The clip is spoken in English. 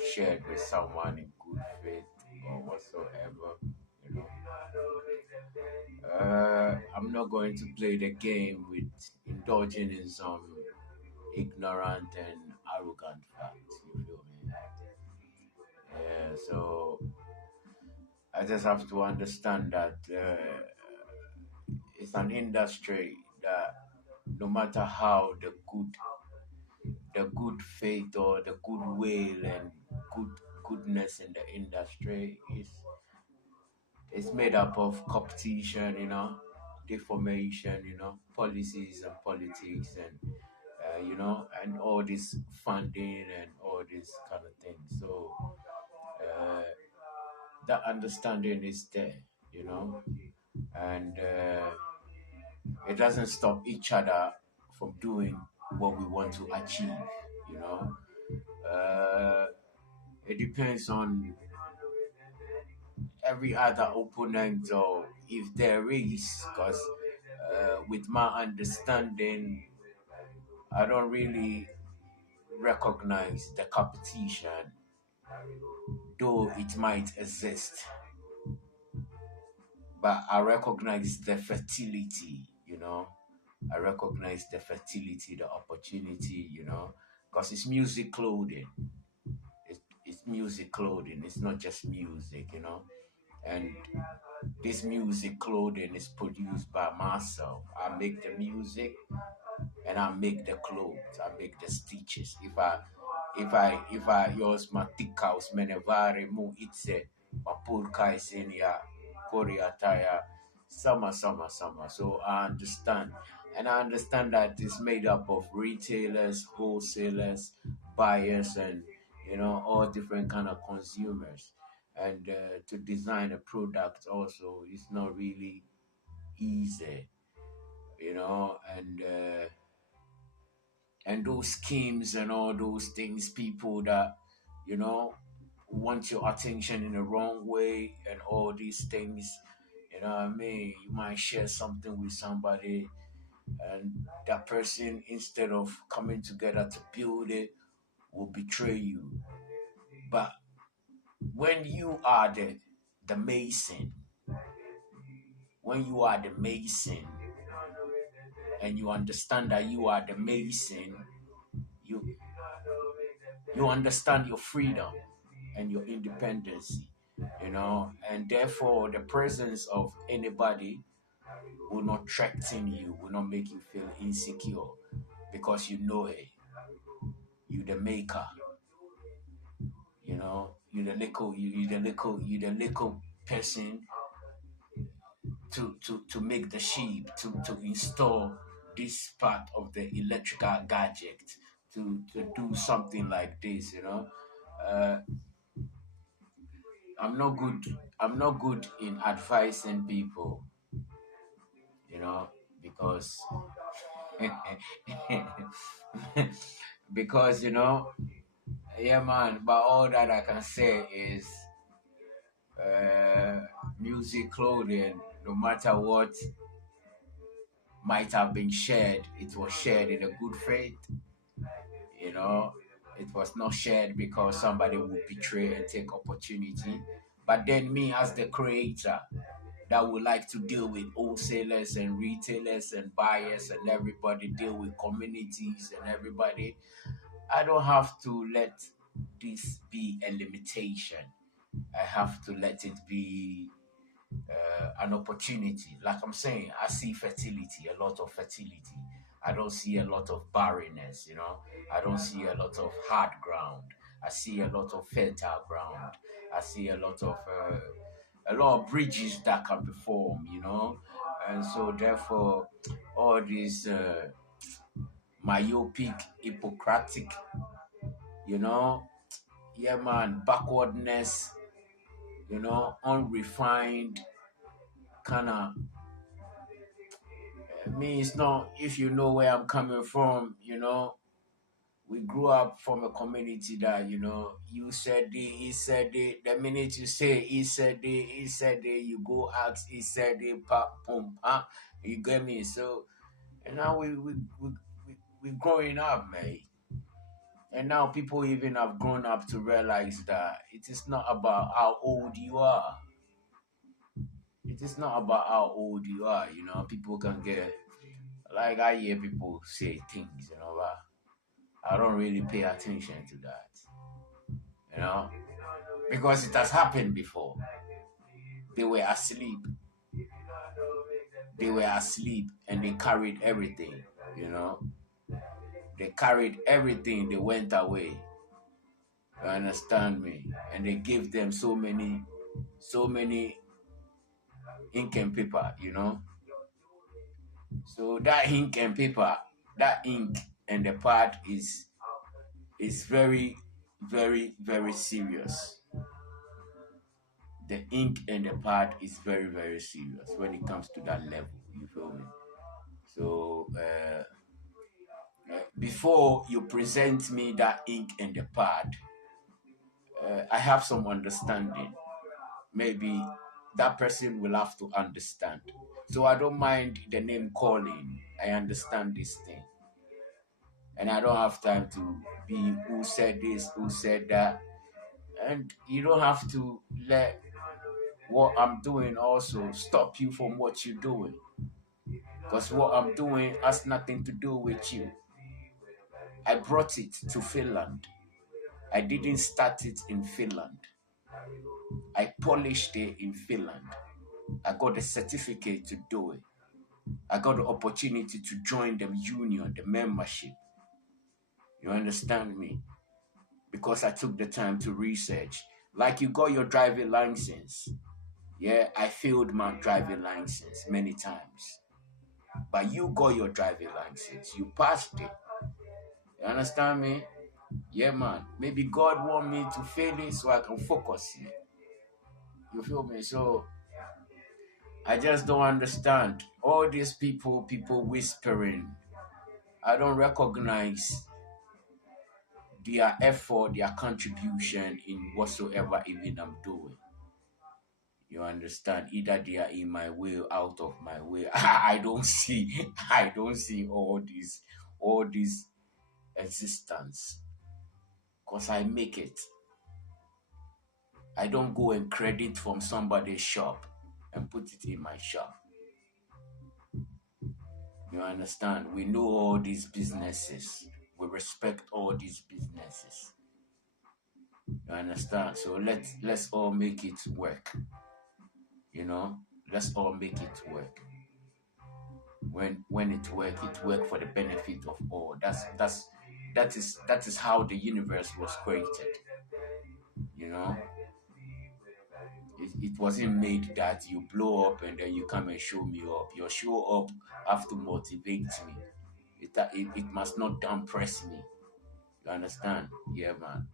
was shared with someone in good faith or whatsoever, you know. I'm not going to play the game with indulging in some ignorant and arrogant facts. You feel me? Yeah. So I just have to understand that it's an industry that no matter how the good faith or the goodwill and goodness in the industry is made up of competition, deformation, policies and politics and and all this funding and all this kind of thing. So uh, that understanding is there, and it doesn't stop each other from doing what we want to achieve, you know. Uh, it depends on every other opponent or if there is, because with my understanding, I don't really recognize the competition, though it might exist, but I recognize the fertility, I recognize the fertility, the opportunity, because it's music clothing. It's music clothing. It's not just music, And this music clothing is produced by myself. I make the music and I make the clothes. I make the stitches. If I use my thick house, menevare mu itse, mapurka isenia, korea taya, summer. So I understand. And I understand that it's made up of retailers, wholesalers, buyers, and all different kind of consumers. And to design a product also is not really easy, and those schemes and all those things, people that you know want your attention in the wrong way and all these things, you know what I mean? You might share something with somebody, and that person, instead of coming together to build it, will betray you. But when you are the mason, when you are the mason and you understand that you are the mason, you you understand your freedom and your independence, and therefore the presence of anybody will not threaten you, will not make you feel insecure, because hey, you the maker, you the little person to make the sheep, to install this part of the electrical gadget, to do something like this, uh, I'm not good in advising people, because because yeah, man. But all that I can say is music clothing, no matter what might have been shared, it was shared in a good faith. It was not shared because somebody would betray and take opportunity. But then me, as the creator, that would like to deal with wholesalers and retailers and buyers and everybody, deal with communities and everybody, I don't have to let this be a limitation. I have to let it be an opportunity. Like I'm saying, I see fertility, a lot of fertility. I don't see a lot of barrenness, I don't see a lot of hard ground. I see a lot of fertile ground. I see a lot of bridges that can be formed, And so therefore, all these myopic, hypocritic, yeah, man, backwardness, unrefined kind of. Me, it's not, if you know where I'm coming from, we grew up from a community that, you said it, he said it. The minute you say he said it, you go ask, he said it, pop, boom, pop. You get me? So, and now we growing up, man. And now people even have grown up to realize that it is not about how old you are. It is not about how old you are, you know. People can get, like, I hear people say things, you know, but I don't really pay attention to that, you know, because it has happened before. They were asleep. They were asleep and they carried everything, you know. They carried everything, they went away. You understand me? And they gave them so many ink and paper, you know. So that ink and paper, that ink and the pad is very, very, very serious. The ink and the pad is very, very serious when it comes to that level. You feel me? So before you present me that ink and the pad, I have some understanding. Maybe that person will have to understand. So I don't mind the name calling. I understand this thing. And I don't have time to be who said this, who said that. And you don't have to let what I'm doing also stop you from what you're doing. Because what I'm doing has nothing to do with you. I brought it to Finland. I didn't start it in Finland. I polished it in Finland. I got a certificate to do it. I got the opportunity to join the union, the membership. You understand me? Because I took the time to research. Like you got your driving license. Yeah, I failed my driving license many times. But you got your driving license. You passed it. You understand me? Yeah, man. Maybe God want me to fail it so I can focus it. You feel me? So I just don't understand. All these people whispering. I don't recognize their effort, their contribution in whatsoever even I'm doing. You understand? Either they are in my way or out of my way. I don't see all this existence. Because I make it. I don't go and credit from somebody's shop and put it in my shop. You understand? We know all these businesses. We respect all these businesses. You understand? So let's all make it work. You know? Let's all make it work. When it work for the benefit of all. That is how the universe was created. You know? It wasn't made that you blow up and then you come and show me up. Your show up have to motivate me. It must not down press me. You understand? Yeah, man.